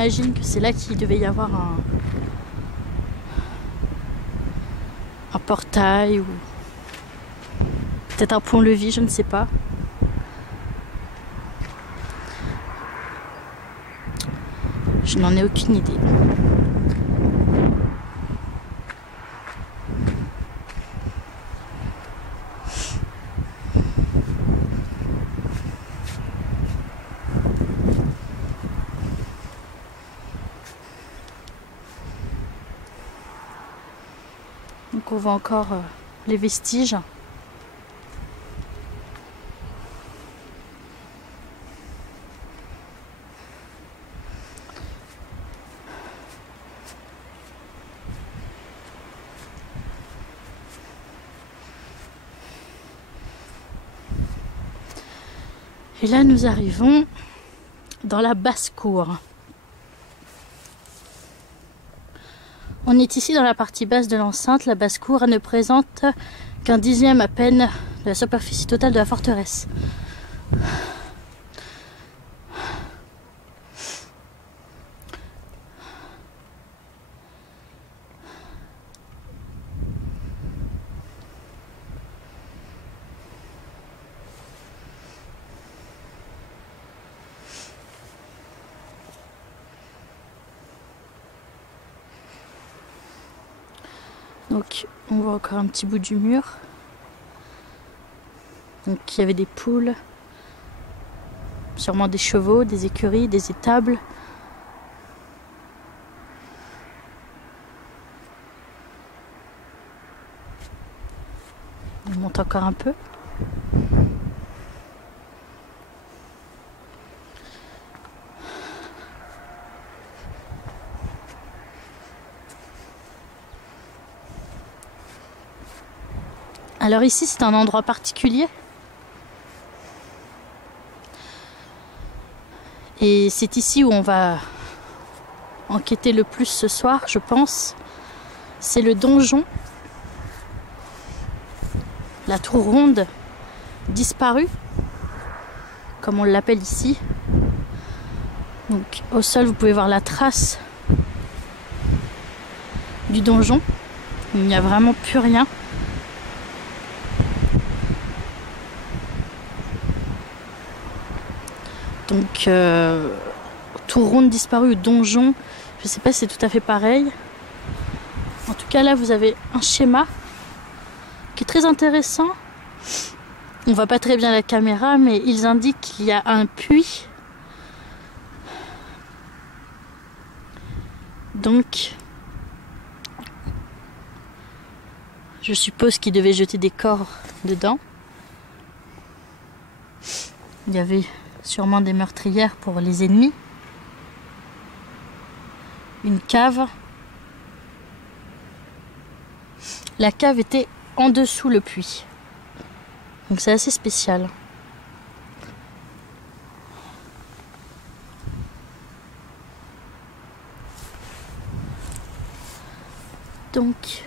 j'imagine que c'est là qu'il devait y avoir un portail ou peut-être un pont-levis, je ne sais pas. Je n'en ai aucune idée. Donc on voit encore les vestiges. Et là nous arrivons dans la basse-cour. On est ici dans la partie basse de l'enceinte. La basse-cour ne présente qu'un dixième à peine de la superficie totale de la forteresse. Donc on voit encore un petit bout du mur. Donc il y avait des poules, sûrement des chevaux, des écuries, des étables. On monte encore un peu. Alors ici c'est un endroit particulier et c'est ici où on va enquêter le plus ce soir, je pense. C'est le donjon, la tour ronde disparue, comme on l'appelle ici. Donc au sol vous pouvez voir la trace du donjon, il n'y a vraiment plus rien. Donc, tour ronde disparue ou donjon, je ne sais pas si c'est tout à fait pareil. En tout cas, là, vous avez un schéma qui est très intéressant. On ne voit pas très bien la caméra, mais ils indiquent qu'il y a un puits. Donc, je suppose qu'ils devaient jeter des corps dedans. Il y avait sûrement des meurtrières pour les ennemis. Une cave. La cave était en dessous le puits. Donc c'est assez spécial. Donc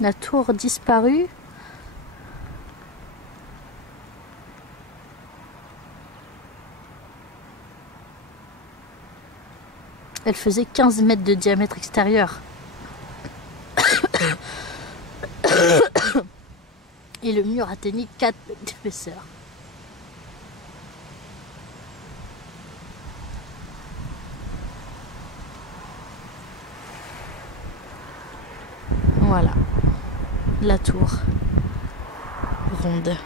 la tour disparue. Elle faisait 15 mètres de diamètre extérieur. Et le mur atteignait 4 mètres d'épaisseur. Voilà. La tour ronde.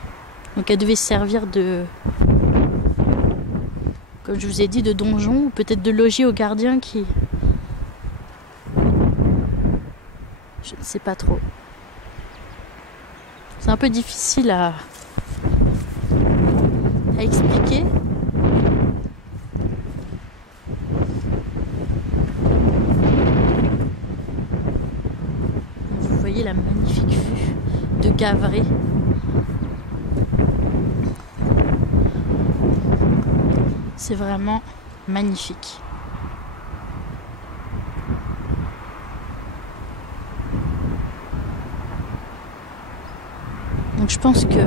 Donc elle devait servir de... comme je vous ai dit, de donjon, ou peut-être de logis aux gardiens qui... Je ne sais pas trop. C'est un peu difficile à expliquer. Vous voyez la magnifique vue de Gavray. C'est vraiment magnifique. Donc je pense que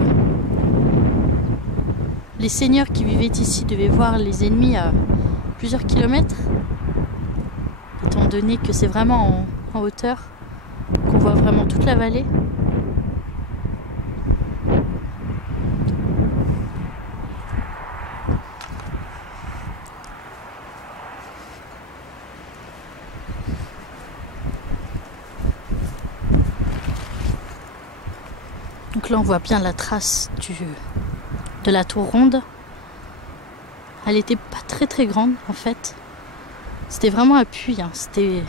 les seigneurs qui vivaient ici devaient voir les ennemis à plusieurs kilomètres. donné que c'est vraiment en hauteur qu'on voit vraiment toute la vallée. Donc là on voit bien la trace de la tour ronde. Elle était pas très grande en fait. C'était vraiment un puits, hein. C'était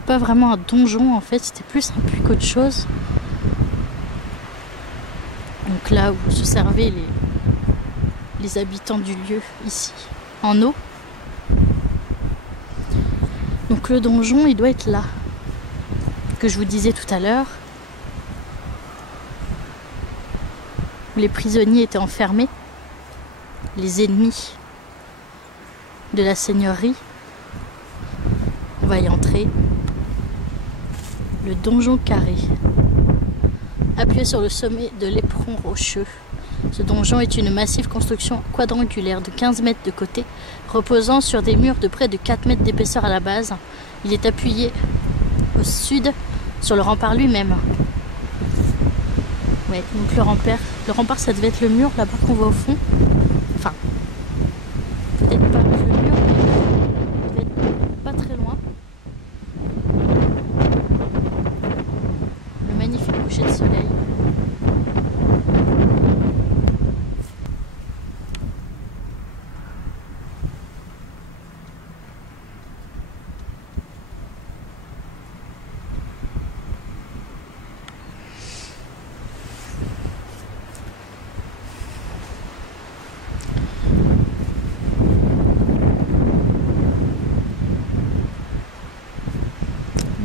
pas vraiment un donjon en fait, c'était plus un puits qu'autre chose. Donc là où se servaient les habitants du lieu ici, en eau. Donc le donjon il doit être là, que je vous disais tout à l'heure. Les prisonniers étaient enfermés, les ennemis de la seigneurie. On va y entrer. Le donjon carré. Appuyé sur le sommet de l'éperon rocheux. Ce donjon est une massive construction quadrangulaire de 15 mètres de côté, reposant sur des murs de près de 4 mètres d'épaisseur à la base. Il est appuyé au sud sur le rempart lui-même. Ouais, donc le rempart ça devait être le mur là-bas qu'on voit au fond. Enfin, peut-être pas le mur, mais il devait être pas très loin. Le magnifique coucher de soleil.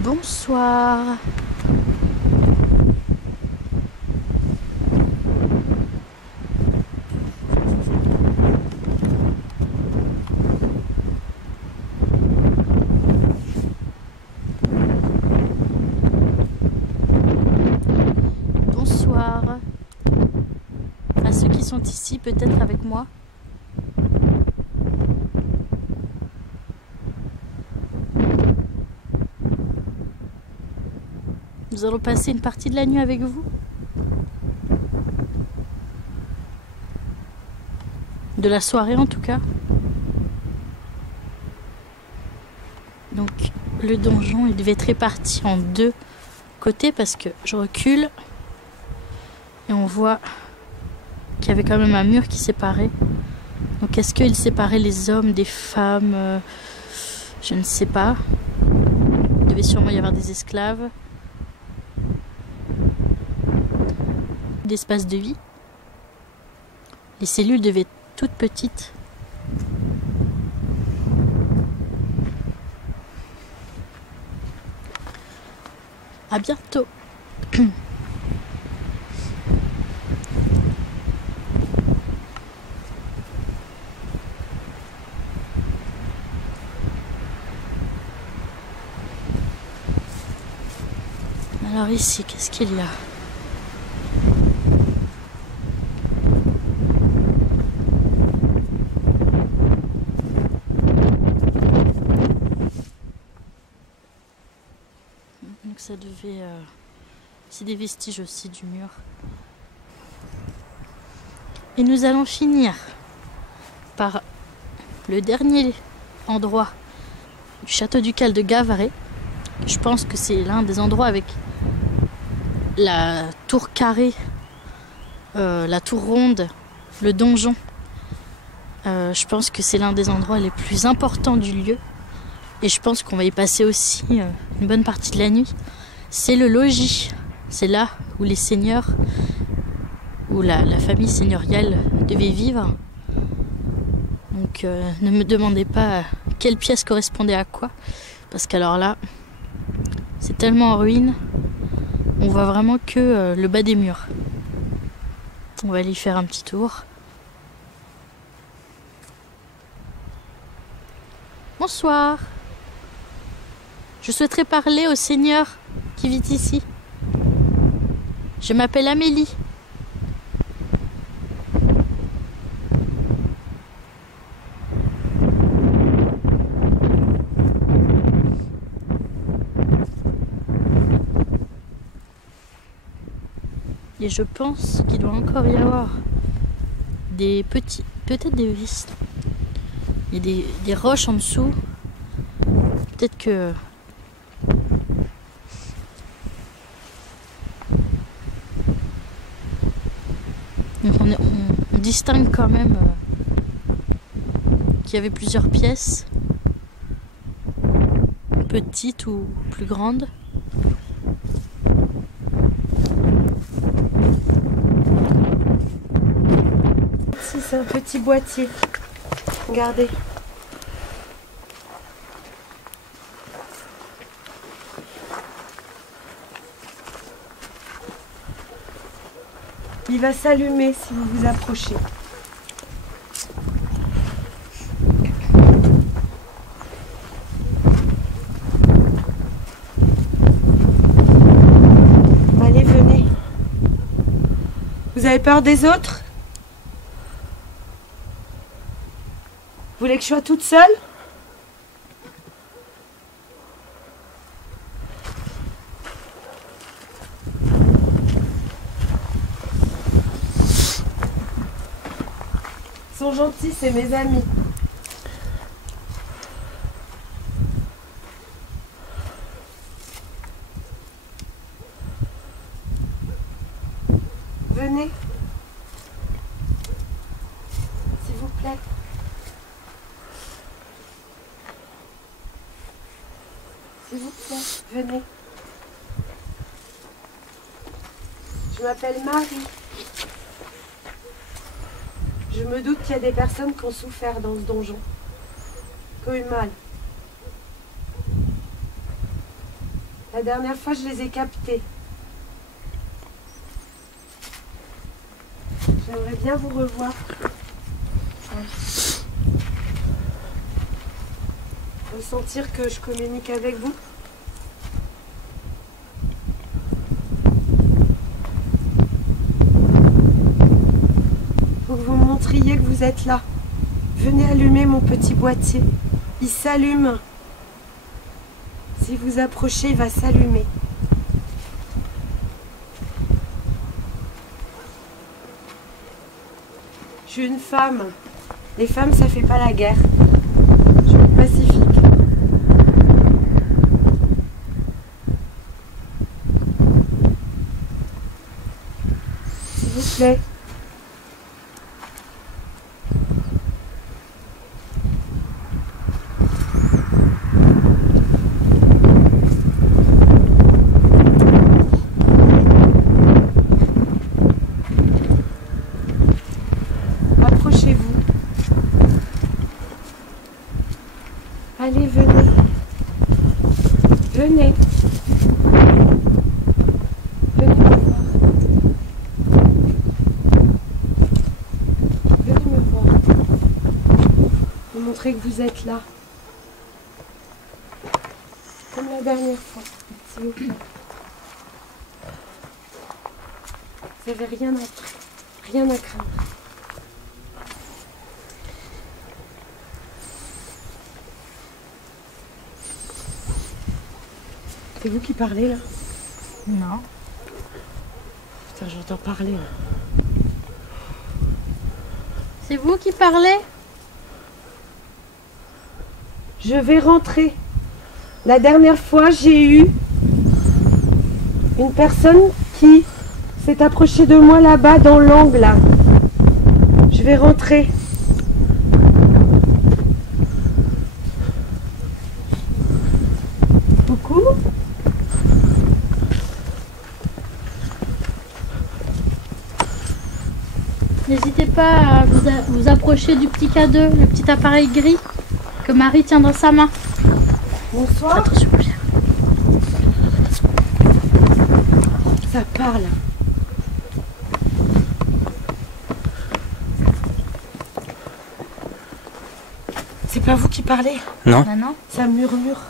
Bonsoir. Bonsoir à ceux qui sont ici, peut-être avec moi. Nous allons passer une partie de la nuit avec vous. De la soirée en tout cas. Donc le donjon il devait être réparti en deux côtés parce que je recule et on voit qu'il y avait quand même un mur qui séparait. Donc est-ce qu'il séparait les hommes des femmes? Je ne sais pas. Il devait sûrement y avoir des esclaves. D'espace de vie. Les cellules devaient être toutes petites. À bientôt. Alors ici, qu'est-ce qu'il y a? Donc ça devait... c'est des vestiges aussi du mur. Et nous allons finir par le dernier endroit du château ducal de Gavaret. Je pense que c'est l'un des endroits avec la tour carrée, la tour ronde, le donjon. Je pense que c'est l'un des endroits les plus importants du lieu. Et je pense qu'on va y passer aussi une bonne partie de la nuit. C'est le logis. C'est là où les seigneurs, où la famille seigneuriale devait vivre. Donc ne me demandez pas quelle pièce correspondait à quoi. Parce qu'alors là, c'est tellement en ruine. On voit vraiment que le bas des murs. On va aller y faire un petit tour. Bonsoir. Je souhaiterais parler au seigneur qui vit ici. Je m'appelle Amélie. Et je pense qu'il doit encore y avoir des petits, peut-être des vis. Il y a des roches en dessous. Peut-être que... Donc on distingue quand même qu'il y avait plusieurs pièces, petites ou plus grandes. Ici c'est un petit boîtier, regardez. Il va s'allumer si vous vous approchez. Allez, venez. Vous avez peur des autres? Vous voulez que je sois toute seule? Ils sont gentils, c'est mes amis. Venez. S'il vous plaît. S'il vous plaît, venez. Je m'appelle Marie. Je me doute qu'il y a des personnes qui ont souffert dans ce donjon, qui ont eu mal. La dernière fois, je les ai captés. J'aimerais bien vous revoir. Ressentir que je communique avec vous. Faut que vous me montriez que vous êtes là. Venez allumer mon petit boîtier. Il s'allume. Si vous approchez, il va s'allumer. Je suis une femme. Les femmes, ça fait pas la guerre. Je suis pacifique. S'il vous plaît. Approchez-vous. Allez, venez. Venez. Venez me voir. Venez me voir. Vous montrer que vous êtes là. Comme la dernière fois, s'il vous plaît. Vous n'avez rien à craindre. C'est vous qui parlez là? Non. Putain, j'entends parler là. C'est vous qui parlez? Je vais rentrer. La dernière fois, j'ai eu une personne qui s'est approchée de moi là-bas dans l'angle là. Je vais rentrer. Coucou. N'hésitez pas à vous approcher du petit cadeau, le petit appareil gris que Marie tient dans sa main. Bonsoir. Attention, bien. Ça parle. C'est pas vous qui parlez? Non. Maintenant, Ça murmure.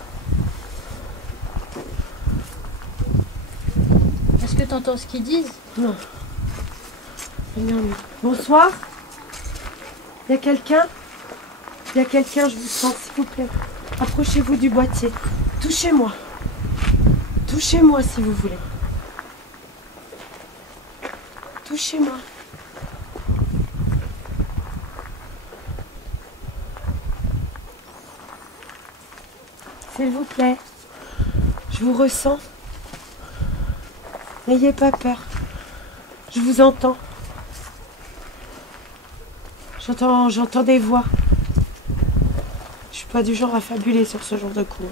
est-ce que tu entends ce qu'ils disent? Non. Ça murmure. Bonsoir. Il y a quelqu'un? Il y a quelqu'un, je vous sens, s'il vous plaît. Approchez-vous du boîtier. Touchez-moi. Touchez-moi si vous voulez. touchez-moi. S'il vous plaît, je vous ressens. N'ayez pas peur. Je vous entends. J'entends des voix. Je suis pas du genre à fabuler sur ce genre de coup.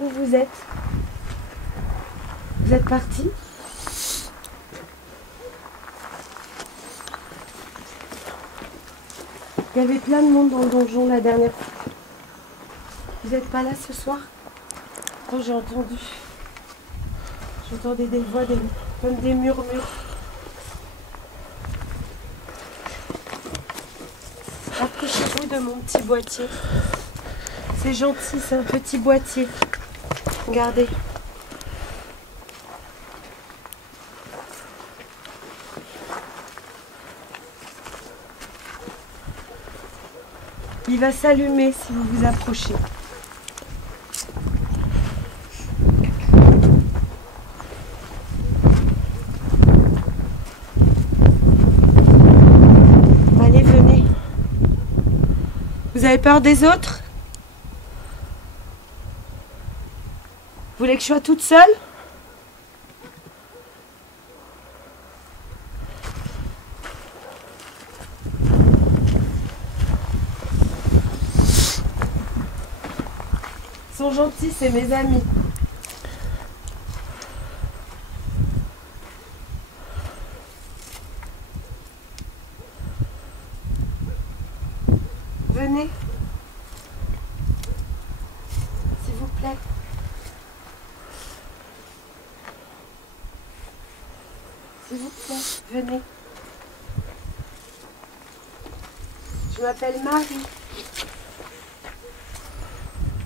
Où vous êtes? Vous êtes parti? Il y avait plein de monde dans le donjon la dernière fois. Vous n'êtes pas là ce soir? Oh, j'ai entendu. J'entendais des voix comme des murmures. Approchez-vous de mon petit boîtier. C'est gentil, c'est un petit boîtier. Regardez. Il va s'allumer si vous vous approchez. Allez, venez. Vous avez peur des autres? Vous voulez que je sois toute seule? Ils sont gentils, c'est mes amis. Venez. S'il vous plaît. S'il vous plaît, venez. Je m'appelle Marie.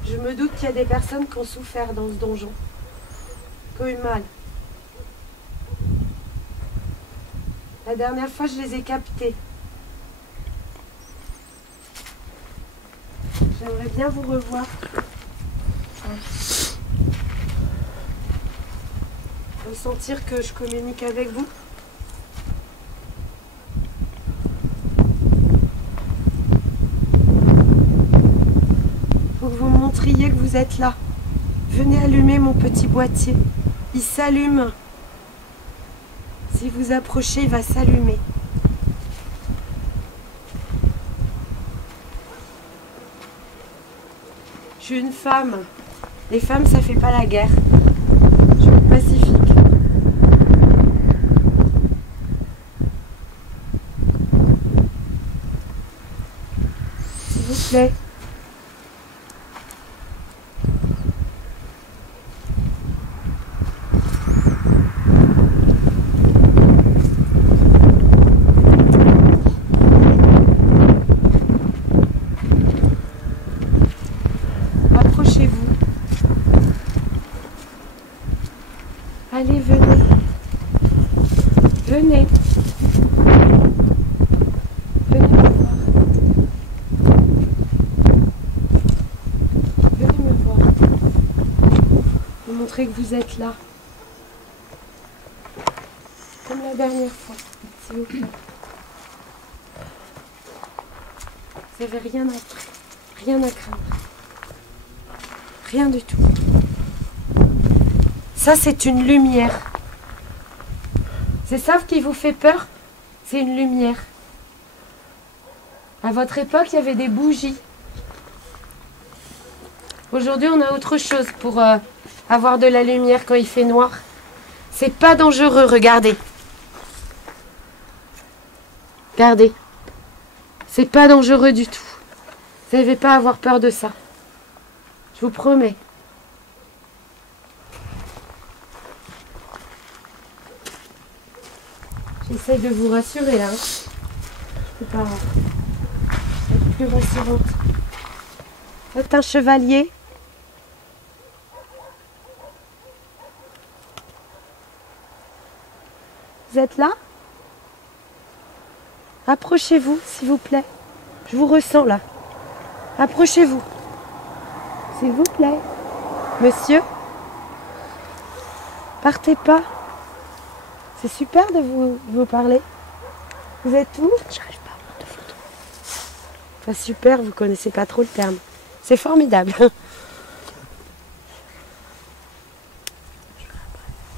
Je me doute qu'il y a des personnes qui ont souffert dans ce donjon, qui ont eu mal. La dernière fois, je les ai captés. J'aimerais bien vous revoir. Ressentir que je communique avec vous. Faut que vous me montriez que vous êtes là. Venez allumer mon petit boîtier. Il s'allume. Si vous approchez, il va s'allumer. Je suis une femme. Les femmes, ça fait pas la guerre. Je suis pacifique. S'il vous plaît. Approchez-vous. Allez, venez. Venez. Venez me voir. Venez me voir. Vous montrer que vous êtes là. Comme la dernière fois, s'il vous plaît. Vous n'avez rien à craindre. Rien du tout. Ça, c'est une lumière. C'est ça qui vous fait peur? C'est une lumière. À votre époque, il y avait des bougies. Aujourd'hui, on a autre chose pour avoir de la lumière quand il fait noir. C'est pas dangereux, regardez. Regardez. C'est pas dangereux du tout. Vous n'avez pas à avoir peur de ça. Je vous promets. J'essaye de vous rassurer là. Je peux pas être plus rassurante. Vous êtes un chevalier. Vous êtes là? Approchez-vous, s'il vous plaît. Je vous ressens là. Approchez-vous. S'il vous plaît. Monsieur? Partez pas. C'est super de vous parler. Vous êtes où? J'arrive pas à prendre de photos. Enfin, super, vous connaissez pas trop le terme. C'est formidable.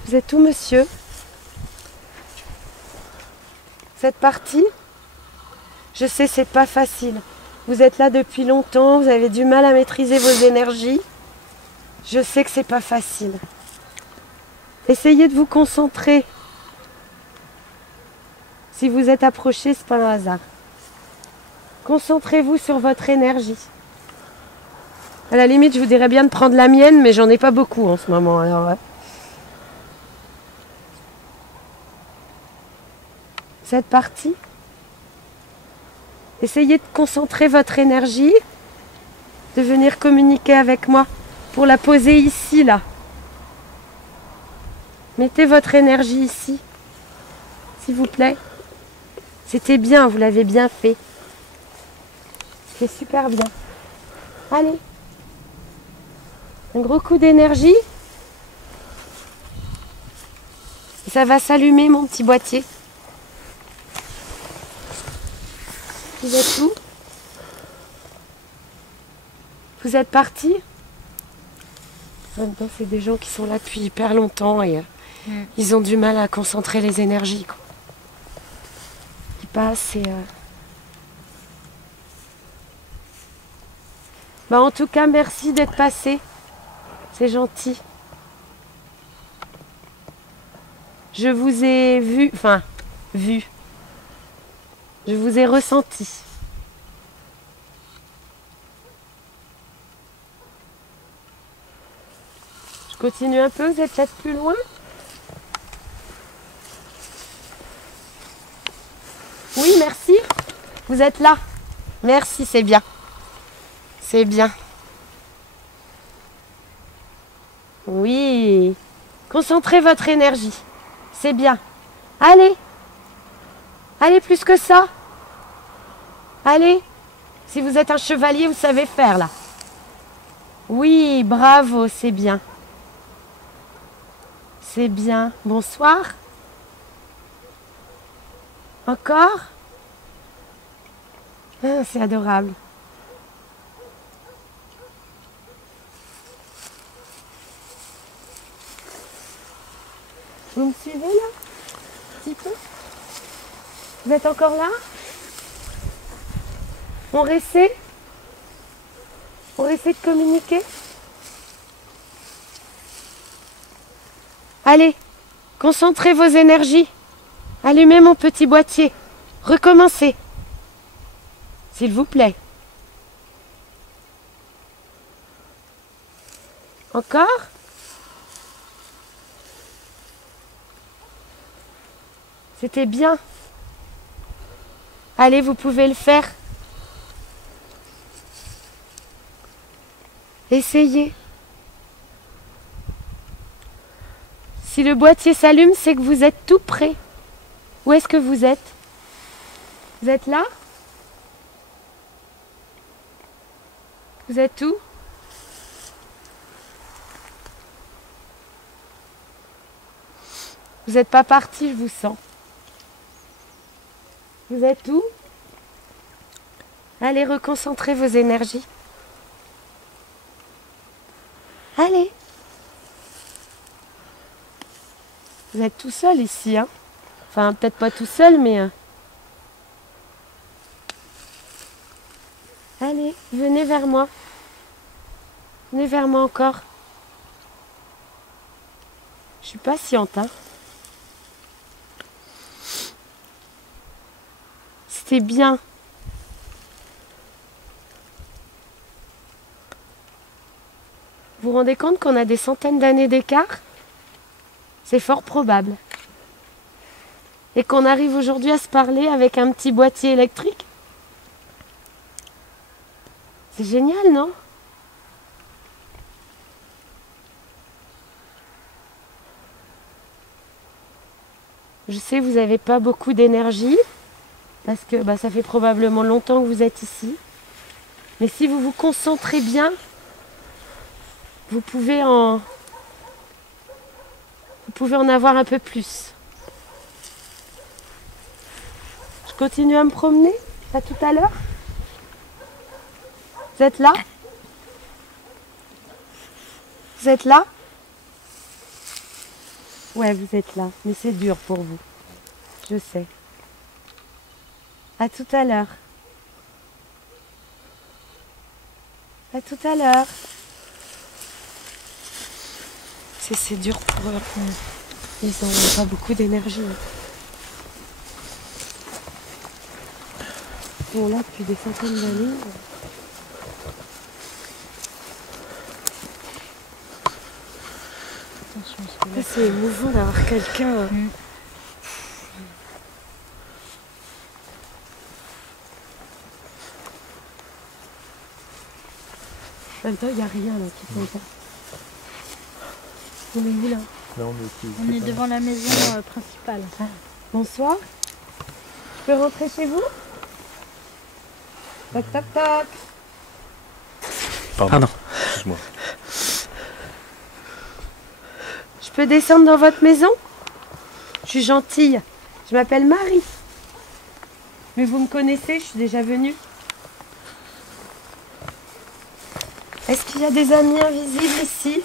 Vous êtes où, monsieur? Vous êtes parti? Je sais, c'est pas facile. Vous êtes là depuis longtemps, vous avez du mal à maîtriser vos énergies. Je sais que c'est pas facile. Essayez de vous concentrer. Si vous êtes approché, c'est pas un hasard. Concentrez-vous sur votre énergie. À la limite, je vous dirais bien de prendre la mienne, mais j'en ai pas beaucoup en ce moment. Alors, Vous êtes parti? Essayez de concentrer votre énergie, de venir communiquer avec moi pour la poser ici, là. Mettez votre énergie ici, s'il vous plaît. C'était bien, vous l'avez bien fait. C'est super bien. Allez. Un gros coup d'énergie. Et ça va s'allumer, mon petit boîtier. Vous êtes où? Vous êtes partis? En même temps, c'est des gens qui sont là depuis hyper longtemps et ils ont du mal à concentrer les énergies, quoi. Qui passent et... Bah, en tout cas, merci d'être passé. C'est gentil. Je vous ai vu... Enfin, vu. Je vous ai ressenti. Je continue un peu, vous êtes peut-être plus loin? Oui, merci. Vous êtes là. Merci, c'est bien. C'est bien. Oui. Concentrez votre énergie. C'est bien. Allez. Allez, plus que ça. Allez. Si vous êtes un chevalier, vous savez faire, là. Oui, bravo, c'est bien. C'est bien. Bonsoir. Encore? Ah, c'est adorable. Vous me suivez là? Un petit peu? Vous êtes encore là? On essaie? On essaie de communiquer? Allez, concentrez vos énergies. Allumez mon petit boîtier. Recommencez. S'il vous plaît. Encore? C'était bien. Allez, vous pouvez le faire. Essayez. Si le boîtier s'allume, c'est que vous êtes tout près. Où est-ce que vous êtes? Vous êtes là? Vous êtes où? Vous n'êtes pas parti, je vous sens. Vous êtes où? Allez, reconcentrez vos énergies. Allez. Vous êtes tout seul ici, hein? Enfin, peut-être pas tout seul, mais... Allez, venez vers moi. Venez vers moi encore. Je suis patiente, hein? C'était bien. Vous vous rendez compte qu'on a des centaines d'années d'écart? C'est fort probable. Et qu'on arrive aujourd'hui à se parler avec un petit boîtier électrique? C'est génial, non? Je sais, vous n'avez pas beaucoup d'énergie, parce que ça fait probablement longtemps que vous êtes ici. Mais si vous vous concentrez bien, vous pouvez pouvez en avoir un peu plus. Je continue à me promener. À tout à l'heure. Vous êtes là? Vous êtes là? Ouais, vous êtes là. Mais c'est dur pour vous. Je sais. À tout à l'heure. À tout à l'heure. C'est dur pour eux. Ils n'ont pas beaucoup d'énergie. Ils sont là depuis des centaines d'années. C'est émouvant d'avoir quelqu'un. En même temps, il n'y a rien là qui s'entend. On est où là? Non, On est devant la maison principale. Ah. Bonsoir. Je peux rentrer chez vous? Toc toc toc. Pardon. Excuse-moi. Je peux descendre dans votre maison? Je suis gentille. Je m'appelle Marie. Mais vous me connaissez, je suis déjà venue. Est-ce qu'il y a des amis invisibles ici?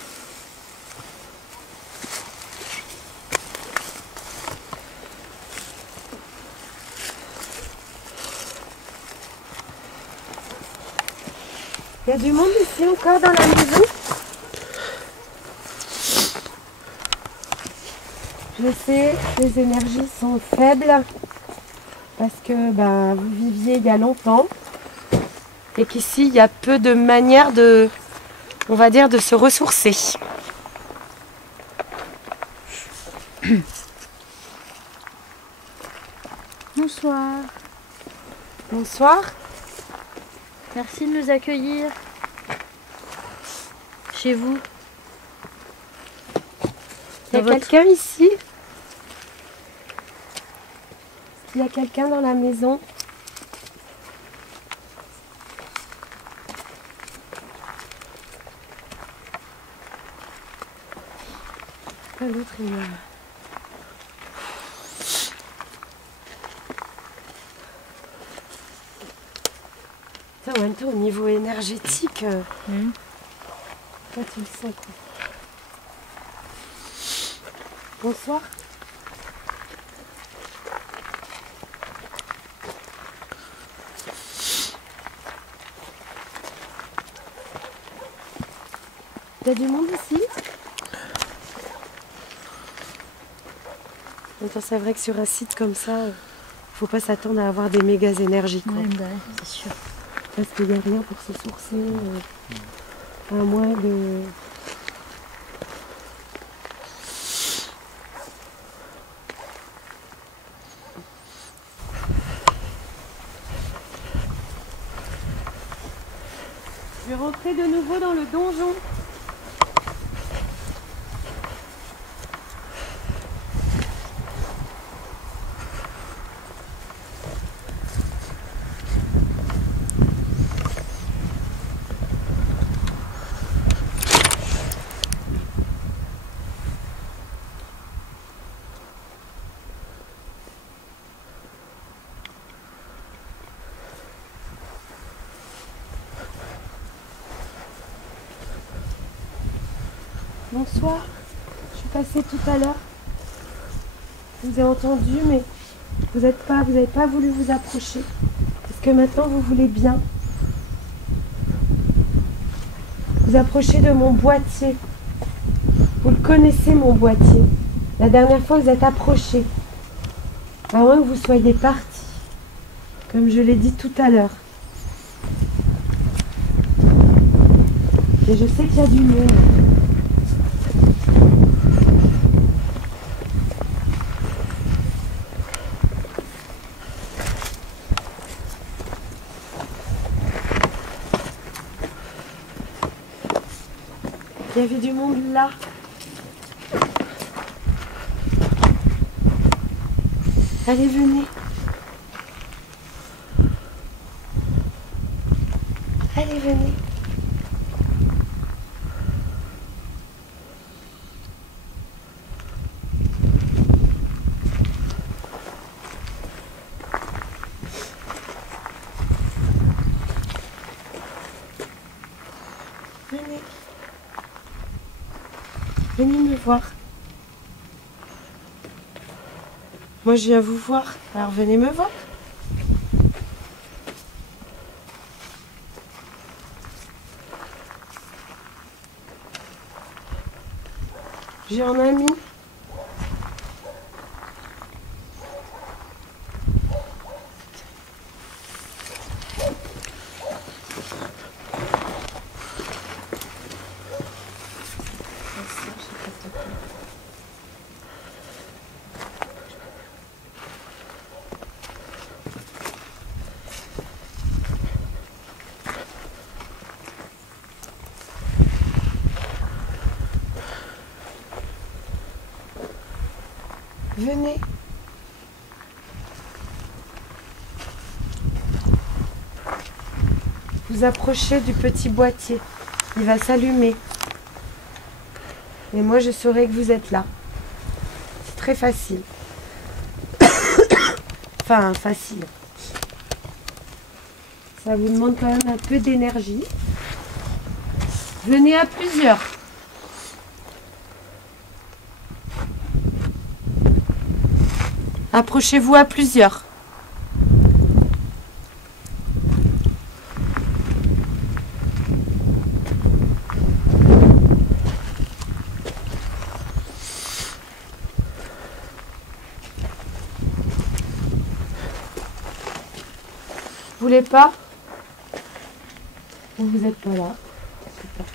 Il y a du monde ici encore dans la maison? Je sais que les énergies sont faibles parce que vous viviez il y a longtemps et qu'ici il y a peu de manières de, on va dire, de se ressourcer. Bonsoir. Bonsoir. Merci de nous accueillir chez vous. Il y a Dans votre- quelqu'un ici? Il y a quelqu'un dans la maison? Ah, l'autre il est là. Putain, en même temps, au niveau énergétique, toi tu le sens quoi. Bonsoir. Il y a du monde ici? Attends, c'est vrai que sur un site comme ça, faut pas s'attendre à avoir des méga énergies quoi. Ouais, bah, c'est sûr. Parce qu'il n'y a rien pour se sourcer, à moins de... Je vais rentrer de nouveau dans le donjon. Bonsoir, je suis passée tout à l'heure. Je vous ai entendu, mais vous n'avez pas voulu vous approcher. Est-ce que maintenant vous voulez bien vous approcher de mon boîtier? Vous le connaissez, mon boîtier. La dernière fois, vous êtes approché. À moins que vous soyez parti, comme je l'ai dit tout à l'heure. Et je sais qu'il y a du monde. Il y avait du monde là. Allez, venez. Allez, venez. Venez. Venez me voir. Moi, je viens vous voir. Alors, venez me voir. J'ai un ami. Venez. Vous approchez du petit boîtier. Il va s'allumer. Et moi, je saurai que vous êtes là. C'est très facile. Enfin, facile. Ça vous demande quand même un peu d'énergie. Venez à plusieurs. Approchez-vous à plusieurs. Vous voulez pas? Vous n'êtes pas là. Super.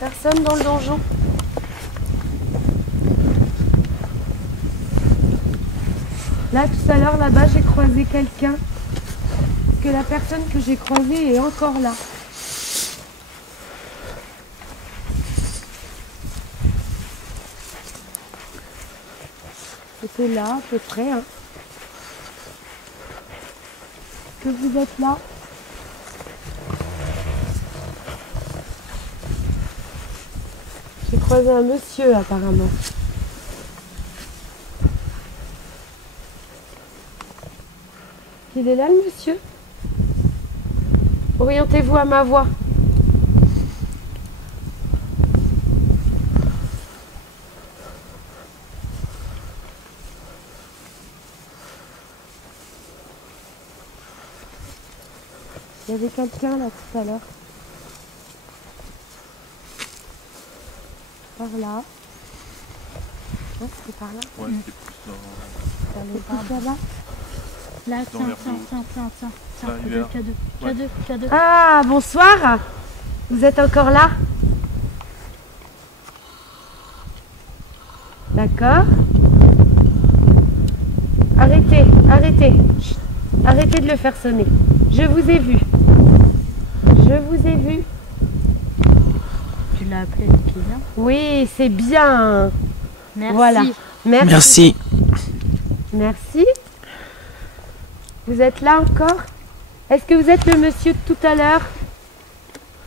Personne dans le donjon. Là, tout à l'heure, là-bas, j'ai croisé quelqu'un. Est-ce que la personne que j'ai croisée est encore là? C'était là, à peu près. Hein. Est-ce que vous êtes là? J'ai croisé un monsieur apparemment. Il est là le monsieur? Orientez-vous à ma voix. Il y avait quelqu'un là tout à l'heure. Par là. Non, c'était par là. Ouais, c'était plus Allez, par là. Là, Dans tiens, l'air tiens, d'eau. tiens, tiens, tiens. Tiens, Là, il est là. K2, Ouais. K2, K2. Ah, bonsoir. Vous êtes encore là? D'accord. Arrêtez, arrêtez. Chut. Arrêtez de le faire sonner. Je vous ai vu. Je vous ai vu. Tu l'as appelé qui vient. Oui, c'est bien. Merci. Voilà. Merci. Merci. Merci. Vous êtes là encore? Est-ce que vous êtes le monsieur de tout à l'heure?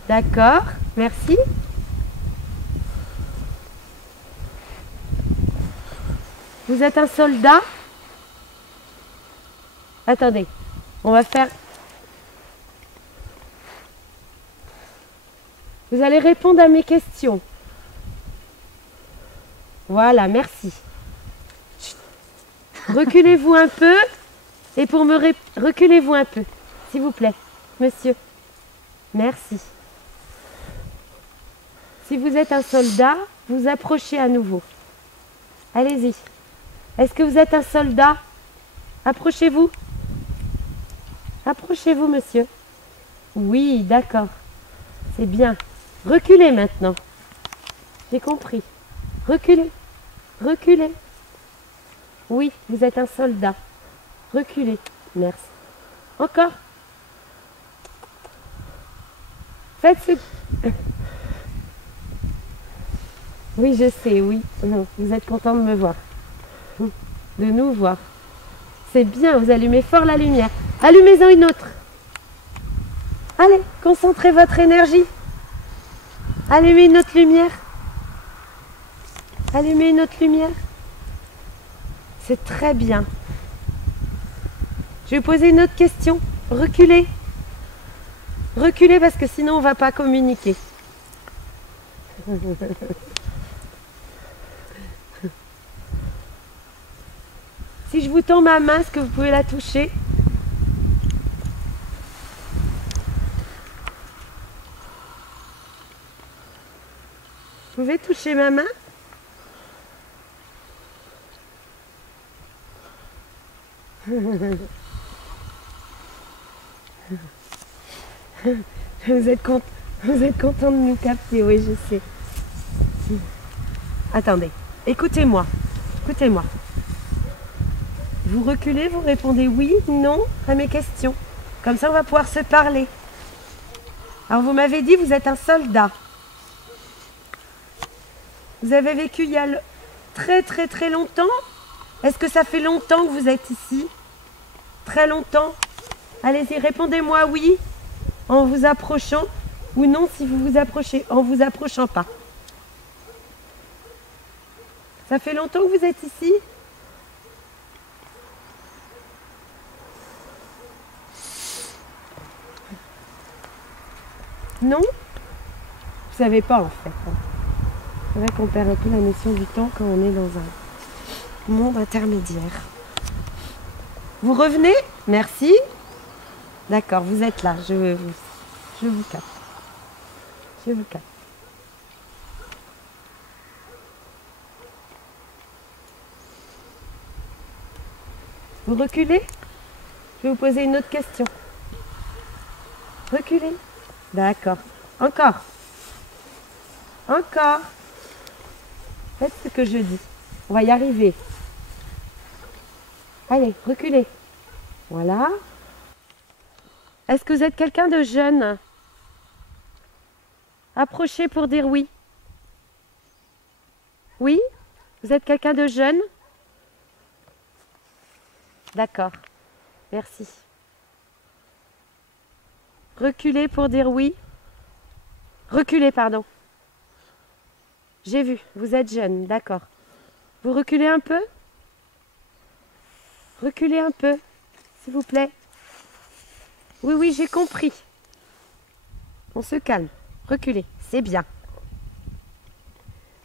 D'accord. Merci. Vous êtes un soldat? Attendez. On va faire... Vous allez répondre à mes questions. Voilà, merci. Chut. Reculez-vous un peu. Et pour me... Reculez-vous un peu, s'il vous plaît, monsieur. Merci. Si vous êtes un soldat, vous approchez à nouveau. Allez-y. Est-ce que vous êtes un soldat? Approchez-vous. Approchez-vous, monsieur. Oui, d'accord. C'est bien. Reculez maintenant. J'ai compris. Reculez. Reculez. Oui, vous êtes un soldat. Reculez. Merci. Encore. Faites ce... Oui, je sais, oui. Non, vous êtes content de me voir. De nous voir. C'est bien, vous allumez fort la lumière. Allumez-en une autre. Allez, concentrez votre énergie. Allumez une autre lumière. Allumez une autre lumière. C'est très bien. Je vais vous poser une autre question. Reculez. Reculez parce que sinon on ne va pas communiquer. Si je vous tends ma main, est-ce que vous pouvez la toucher? Vous pouvez toucher ma main? Vous êtes content de nous capter, oui, je sais. Attendez, écoutez-moi, écoutez-moi. Vous reculez, vous répondez oui, non à mes questions. Comme ça, on va pouvoir se parler. Alors, vous m'avez dit, vous êtes un soldat. Vous avez vécu il y a très très très longtemps. Est-ce que ça fait longtemps que vous êtes ici? Très longtemps? Allez-y, répondez-moi oui en vous approchant ou non si vous vous approchez, en vous approchant pas. Ça fait longtemps que vous êtes ici? Non? Vous savez pas en fait. C'est vrai qu'on perd un peu la notion du temps quand on est dans un monde intermédiaire. Vous revenez? Merci. D'accord, vous êtes là. Je vous capte. Je vous capte. Vous reculez? Je vais vous poser une autre question. Reculez. D'accord. Encore. Encore. Faites ce que je dis. On va y arriver. Allez, reculez. Voilà. Est-ce que vous êtes quelqu'un de jeune? Approchez pour dire oui. Oui? Vous êtes quelqu'un de jeune? D'accord. Merci. Reculez pour dire oui. Reculez, pardon. J'ai vu, vous êtes jeune, d'accord. Vous reculez un peu? Reculez un peu, s'il vous plaît. Oui, oui, j'ai compris. On se calme. Reculez, c'est bien.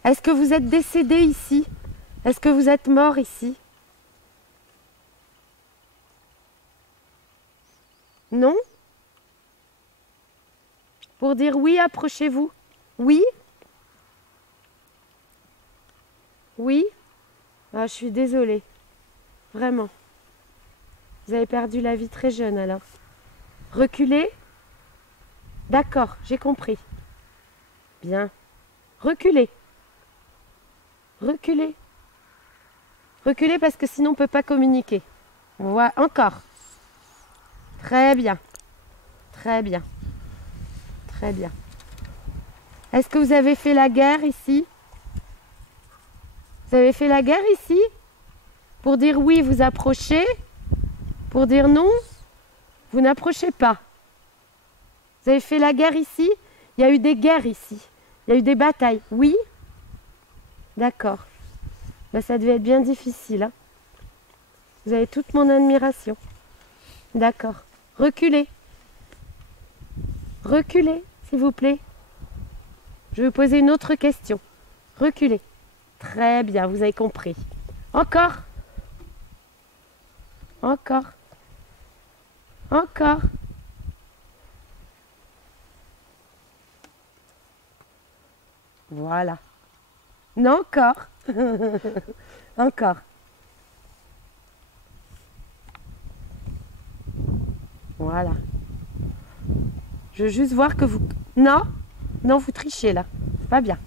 Est-ce que vous êtes décédé ici? Est-ce que vous êtes mort ici? Non? Pour dire oui, approchez-vous. Oui? Oui? Ah, je suis désolée. Vraiment. Vous avez perdu la vie très jeune alors. Reculez? D'accord, j'ai compris. Bien. Reculez. Reculez. Reculez parce que sinon on ne peut pas communiquer. Voilà, encore. Très bien. Très bien. Très bien. Est-ce que vous avez fait la guerre ici? Vous avez fait la guerre ici? Pour dire oui, vous approchez. Pour dire non, vous n'approchez pas. Vous avez fait la guerre ici? Il y a eu des guerres ici. Il y a eu des batailles. Oui? D'accord. Ben, ça devait être bien difficile. Hein? Vous avez toute mon admiration. D'accord. Reculez. Reculez, s'il vous plaît. Je vais vous poser une autre question. Reculez. Très bien, vous avez compris. Encore. Encore. Encore. Voilà. Non, encore. Encore. Voilà. Je veux juste voir que vous... Non, non, vous trichez là. C'est pas bien.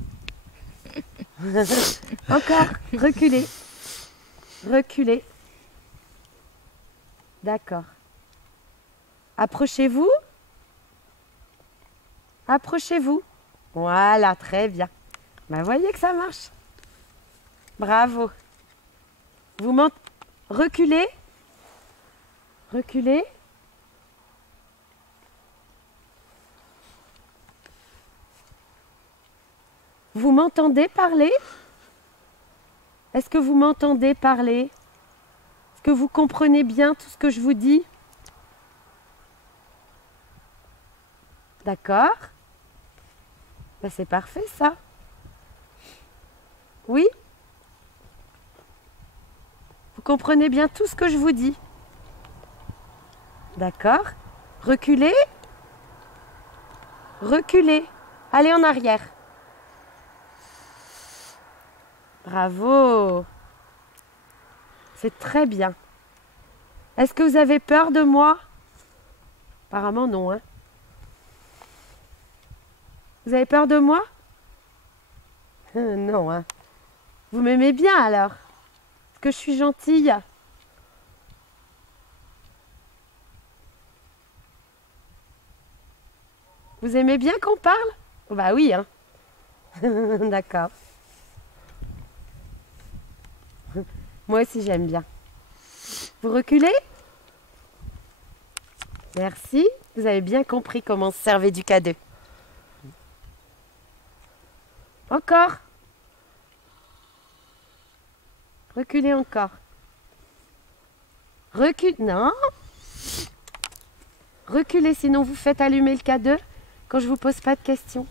Encore. Reculez. Reculez. D'accord. Approchez-vous. Approchez-vous. Voilà, très bien. Ben, voyez que ça marche. Bravo. Vous mentez. Reculez. Reculez. Vous m'entendez parler? Est-ce que vous m'entendez parler? Est-ce que vous comprenez bien tout ce que je vous dis? D'accord. Ben, c'est parfait ça. Oui? Vous comprenez bien tout ce que je vous dis? D'accord. Reculez. Reculez. Allez en arrière. Bravo. C'est très bien. Est-ce que vous avez peur de moi? Apparemment non, hein. Vous avez peur de moi? Non, hein. Vous m'aimez bien alors? Est-ce que je suis gentille? Vous aimez bien qu'on parle? Bah oui, hein. D'accord. Moi aussi j'aime bien. Vous reculez? Merci. Vous avez bien compris comment se servir du K2. Encore. Reculez encore. Recule. Non. Reculez, sinon vous faites allumer le K2 quand je vous pose pas de questions.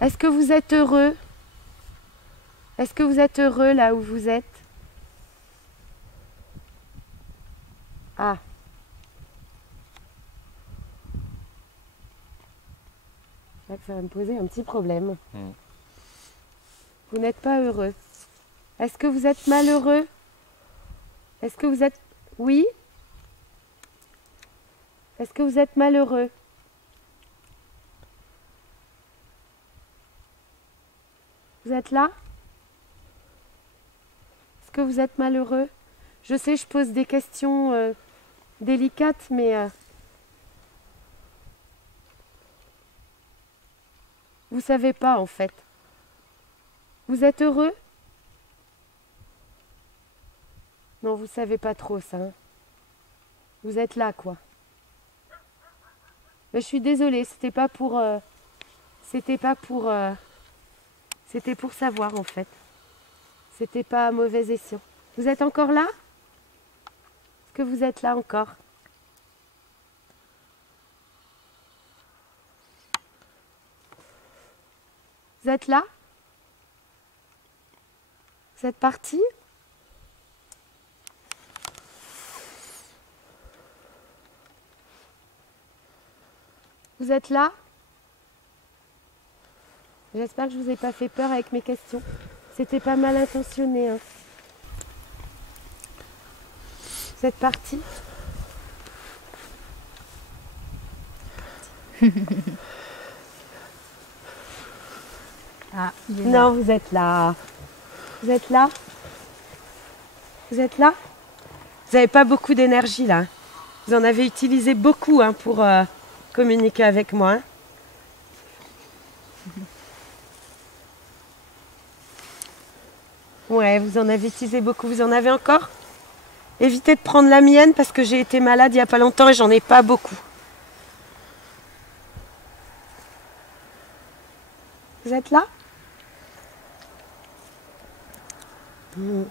Est-ce que vous êtes heureux? Est-ce que vous êtes heureux là où vous êtes? Ah. Je crois que ça va me poser un petit problème. Vous n'êtes pas heureux. Est-ce que vous êtes malheureux? Est-ce que vous êtes... Oui? Est-ce que vous êtes malheureux? Vous êtes là? Est-ce que vous êtes malheureux? Je sais, je pose des questions délicates, mais... vous savez pas, en fait. Vous êtes heureux? Non, vous savez pas trop ça. Hein. Vous êtes là, quoi. Mais je suis désolée, c'était pas pour... c'était pour savoir, en fait. C'était pas à mauvais escient. Vous êtes encore là? Est-ce que vous êtes là encore? Vous êtes là? Vous êtes parti? Vous êtes là? J'espère que je vous ai pas fait peur avec mes questions. C'était pas mal intentionné. Hein. Vous êtes parti? Ah, il est là. Non, vous êtes là. Vous êtes là? Vous êtes là? Vous n'avez pas beaucoup d'énergie là. Vous en avez utilisé beaucoup hein, pour communiquer avec moi. Hein. Ouais, vous en avez utilisé beaucoup. Vous en avez encore? Évitez de prendre la mienne parce que j'ai été malade il n'y a pas longtemps et j'en ai pas beaucoup. Vous êtes là? Vous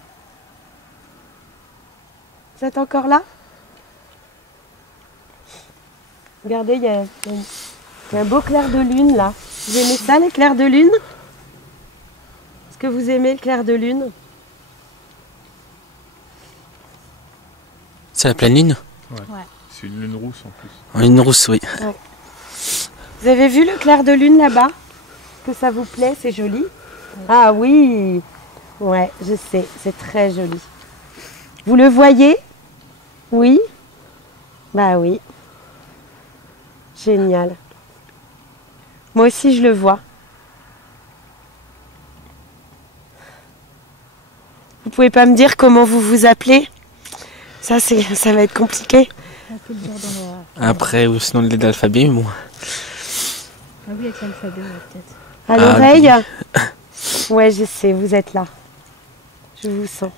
êtes encore là? Regardez, il y a un beau clair de lune là. Vous aimez ça, les clairs de lune? Est-ce que vous aimez le clair de lune? C'est la pleine lune? Ouais. C'est une lune rousse en plus. Une rousse, oui. Ouais. Vous avez vu le clair de lune là-bas? Que ça vous plaît, c'est joli? Ah oui! Ouais, je sais, c'est très joli. Vous le voyez? Oui? Bah oui. Génial. Moi aussi, je le vois. Vous pouvez pas me dire comment vous vous appelez? Ça va être compliqué. On peut le dire dans le... Après, ou sinon l'alphabet d'alphabet, moi. Ah oui, avec l'alphabet, ouais, peut-être. À l'oreille? Ouais, je sais, vous êtes là. Je vous sens.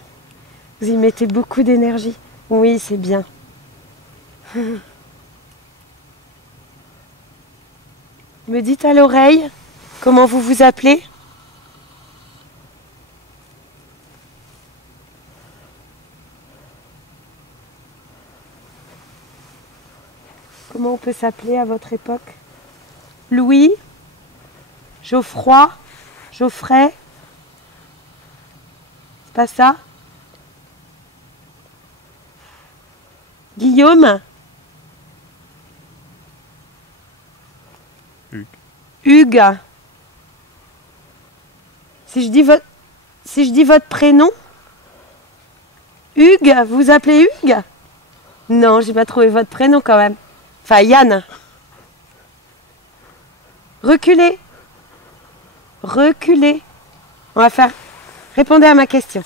Vous y mettez beaucoup d'énergie. Oui, c'est bien. Me dites à l'oreille comment vous vous appelez? Comment on peut s'appeler à votre époque? Louis? Geoffroy? Geoffrey? C'est pas ça? Guillaume? Hugues. Hugues? Si je dis votre prénom? Hugues? Vous vous appelez Hugues? Non, j'ai pas trouvé votre prénom quand même. Enfin, Yann. Reculez. Reculez. On va faire... Répondez à ma question.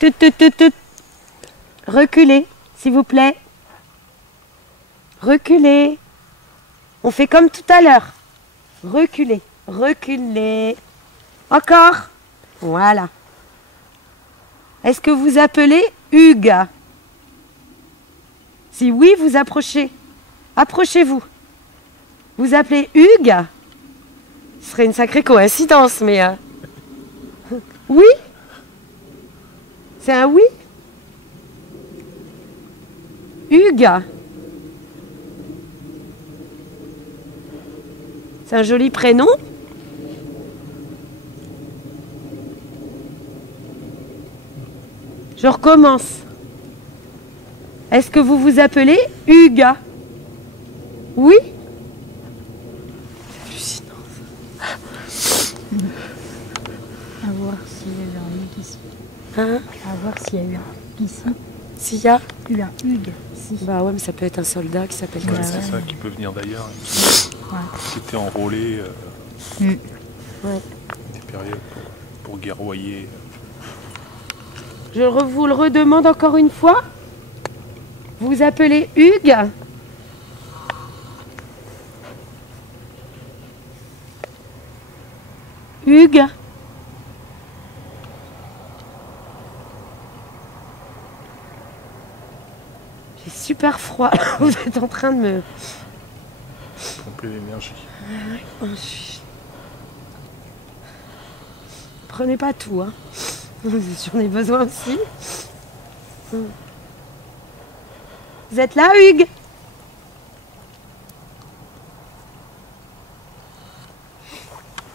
Tout, tout, tout, tout. Reculez, s'il vous plaît. Reculez. On fait comme tout à l'heure. Reculez. Reculez. Encore. Voilà. Est-ce que vous appelez Hugues? Si oui, vous approchez. Approchez-vous. Vous appelez Hugues? Ce serait une sacrée coïncidence, mais... Oui? C'est un oui? Hugues? C'est un joli prénom? Je recommence. Est-ce que vous vous appelez Hugues? Oui? C'est hallucinant. À voir s'il y a eu un Hugues ici. Hein? À voir s'il y a eu un Hugues ici. S'il y a? Eu un Hugues ici. Bah ouais, mais ça peut être un soldat qui s'appelle comme Ouais, ça. C'est ça qui peut venir d'ailleurs. Ouais. Qui était enrôlé Ouais. des périodes pour guerroyer. Je vous le redemande encore une fois. Vous vous appelez Hugues? Hugues? J'ai super froid. Vous êtes en train de me... Pomper l'énergie. Prenez pas tout, hein. J'en ai besoin aussi. Vous êtes là, Hugues?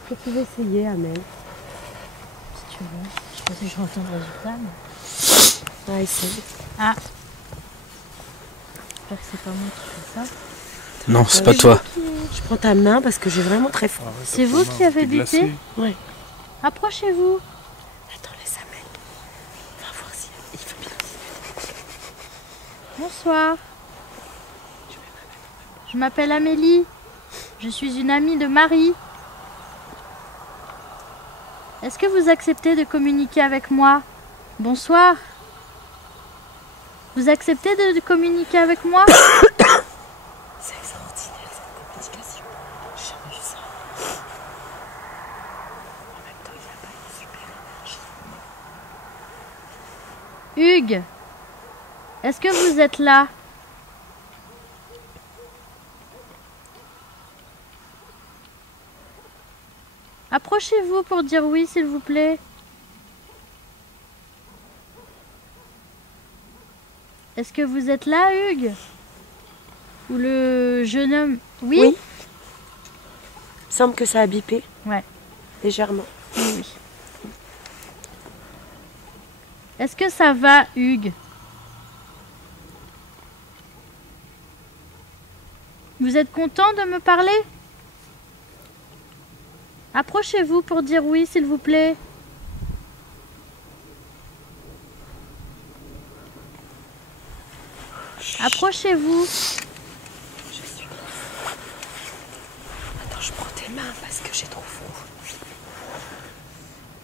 Vous pouvez essayer, Amel. Si tu veux. Je sais pas si je retiens le résultat, mais... Ah, essaye. Ah. J'espère que c'est pas moi qui fais ça. Non, c'est pas toi. Je prends ta main parce que j'ai vraiment très froid. Ah ouais, C'est ça vous tombe, qui avez t'es glacé. buté? Ouais. Approchez-vous. Attends, laisse Amel. On va voir si il veut bien. Bonsoir. Je m'appelle Amélie. Je suis une amie de Marie. Est-ce que vous acceptez de communiquer avec moi? Bonsoir. Vous acceptez de communiquer avec moi? C'est extraordinaire cette communication. J'ai jamais vu ça. En même temps, il a pas une super énergie. Hugues, est-ce que vous êtes là? Approchez-vous pour dire oui, s'il vous plaît. Est-ce que vous êtes là, Hugues? Ou le jeune homme? Oui? Oui. Il me semble que ça a bipé. Ouais. Légèrement. Oui. Est-ce que ça va, Hugues? Vous êtes content de me parler? Approchez-vous pour dire oui, s'il vous plaît. Approchez-vous. Je suis... Attends, je prends tes mains parce que j'ai trop froid.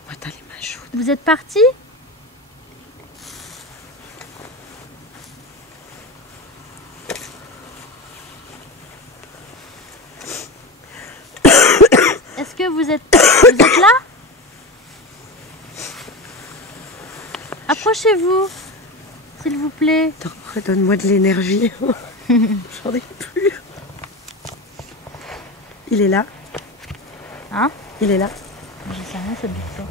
Moi, t'as les mains chaudes. Vous êtes parti? Est-ce que vous êtes là? Approchez-vous, s'il vous plaît. Attends, redonne-moi de l'énergie. J'en ai plus. Il est là? Hein? Il est là? Je sais rien, ça bip pas.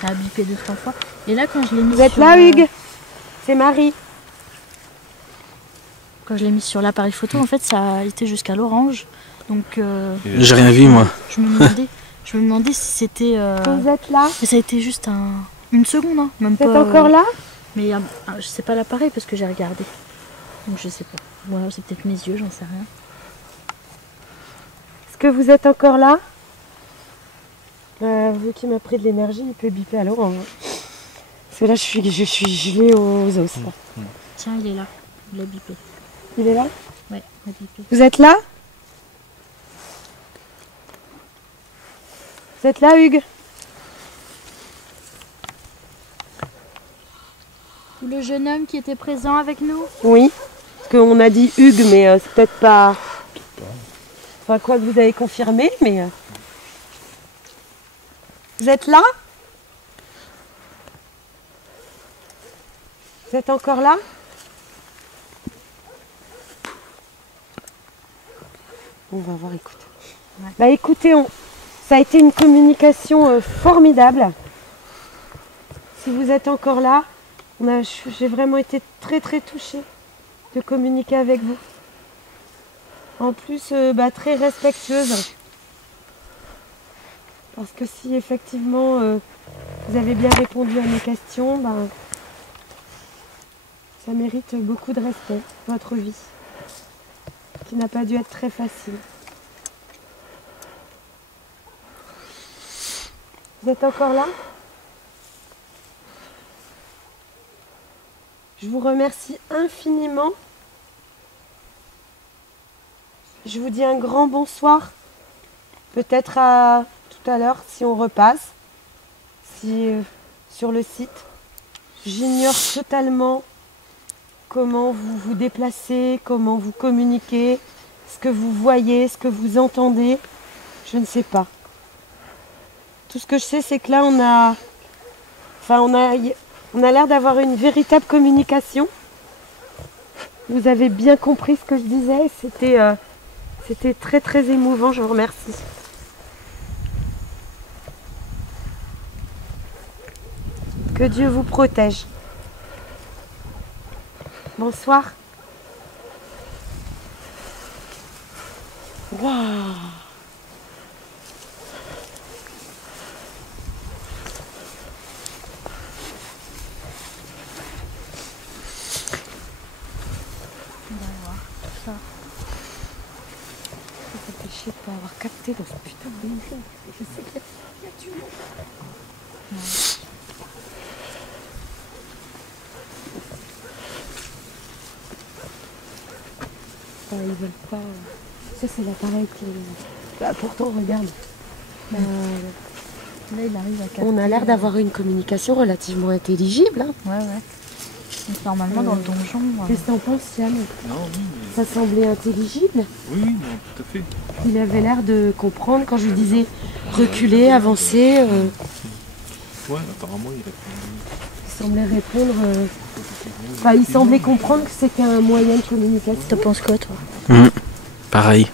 Ça a bipé 2-3 fois. Et là, quand je l'ai mis Vous êtes sur là, le- Hugues? C'est Marie. Quand je l'ai mis sur l'appareil photo, en fait, ça a été jusqu'à l'orange. Donc, J'ai rien vu, moi. je me demandais si c'était... Vous êtes là? Mais ça a été juste une seconde, hein, même Vous êtes pas... encore là? Mais je sais pas l'appareil parce que j'ai regardé. Donc je sais pas. Voilà, c'est peut-être mes yeux, j'en sais rien. Est-ce que vous êtes encore là? Vu qu'il m'a pris de l'énergie, il peut biper à l'orange. Parce que là, je suis gelée aux os. Là. Tiens, il est là. Il a bipé. Il est là? Ouais, il a bipé. Vous êtes là? Vous êtes là, Hugues? Le jeune homme qui était présent avec nous? Oui. Parce qu'on a dit Hugues, mais c'est peut-être pas... Enfin, quoi que vous avez confirmé, mais... Vous êtes là? Vous êtes encore là? On va voir, écoute. Ouais. Bah écoutez, ça a été une communication formidable. Si vous êtes encore là, j'ai vraiment été très très touchée de communiquer avec vous. En plus, très respectueuse. Parce que si effectivement vous avez bien répondu à mes questions, ça mérite beaucoup de respect, votre vie, qui n'a pas dû être très facile. Vous êtes encore là? Je vous remercie infiniment. Je vous dis un grand bonsoir. Peut-être à tout à l'heure si on repasse. Sur le site. J'ignore totalement comment vous vous déplacez, comment vous communiquez, ce que vous voyez, ce que vous entendez. Je ne sais pas. Tout ce que je sais, c'est que là, on a l'air d'avoir une véritable communication. Vous avez bien compris ce que je disais. C'était très très émouvant. Je vous remercie. Que Dieu vous protège. Bonsoir. Waouh! De pas avoir capté dans ce putain de donjon. Je sais qu'il y a du monde. Ils veulent pas. Ça c'est l'appareil qui. Pourtant regarde. Là, il arrive à capter. On a l'air d'avoir une communication relativement intelligible. Hein. Ouais. Donc, normalement, dans le donjon... Qu'est-ce que t'en penses, Yann? Non, oui, Ça semblait intelligible. oui, non, tout à fait. Il avait l'air de comprendre quand je lui disais reculer, avancer. Ouais, apparemment, il répond. Il semblait répondre. Il semblait comprendre que c'était un moyen de communication. T'en penses quoi, toi? Pareil.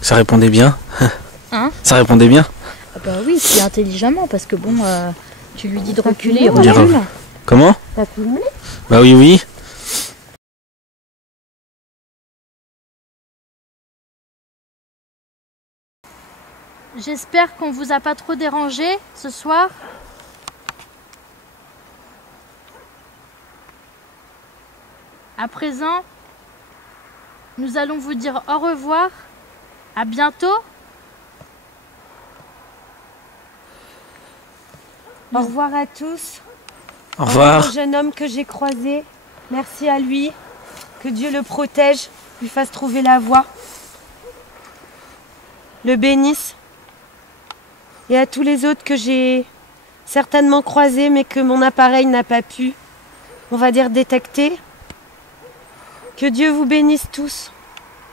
Ça répondait bien. Hein? Ça répondait bien. Ah bah oui, c'est intelligemment, parce que bon, tu lui dis de T'as reculer, filmé, il recule. Comment? T'as filmé? Bah oui. J'espère qu'on vous a pas trop dérangé ce soir. À présent, nous allons vous dire au revoir. À bientôt. Au revoir à tous. Au revoir. Au jeune homme que j'ai croisé. Merci à lui. Que Dieu le protège, lui fasse trouver la voie. Le bénisse. Et à tous les autres que j'ai certainement croisés, mais que mon appareil n'a pas pu, on va dire, détecter. Que Dieu vous bénisse tous.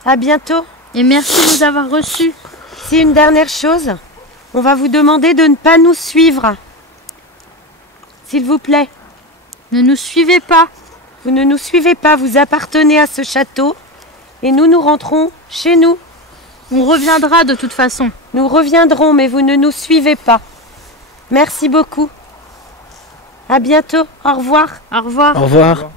À bientôt. Et merci de nous avoir reçus. Si une dernière chose, on va vous demander de ne pas nous suivre. S'il vous plaît. Ne nous suivez pas. Vous ne nous suivez pas, vous appartenez à ce château. Et nous rentrons chez nous. On reviendra de toute façon. Nous reviendrons, mais vous ne nous suivez pas. Merci beaucoup. À bientôt. Au revoir. Au revoir. Au revoir.